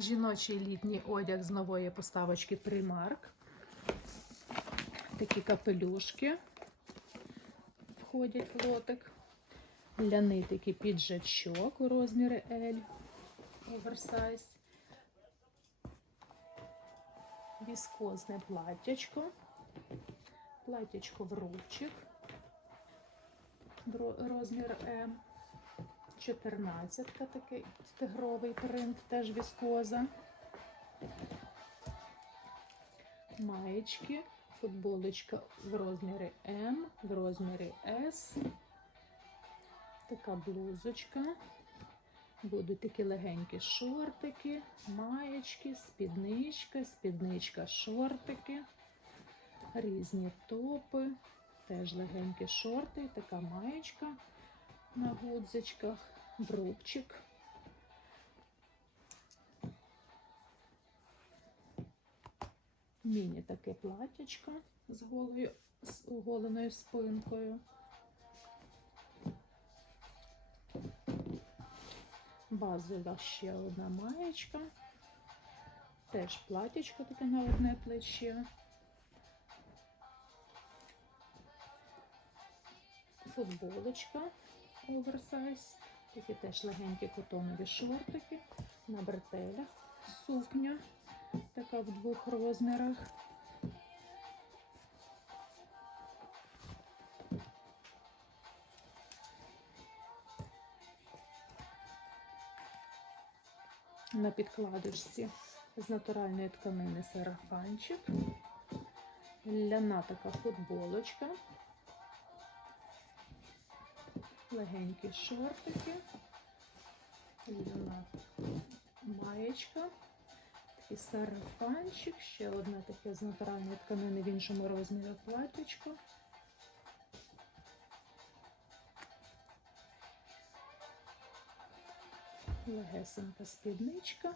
Жіночий літній одяг з нової поставочки Primark. Такі капелюшки входять в лотик. Ляний такий піджачок у розмірі L. Оверсайз. Віскозне платтячко. Платтячко в рубчик. Розмір М. 14 такий тигровий принт, теж віскоза. Маєчки, футболочка в розмірі М, в розмірі С. Така блузочка. Будуть такі легенькі шортики, маєчки, спідничка, спідничка, шортики, різні топи, теж легенькі шорти, така маєчка на гудзичках, брубчик. Міні таке платячко з голою з оголеною спинкою. Базова ще одна маєчка. Теж платячко таке на одне плече. Футболочка оверсайз. Такі теж легенькі котонові шортики на бретелях. Сукня така в двох розмірах. На підкладочці з натуральної тканини сарафанчик. Ляна така футболочка. Легенькі шортики. Ляна маєчка. Такий сарафанчик. Ще одна таке з натуральної тканини в іншому розмірі платічко. Легесенька спідничка.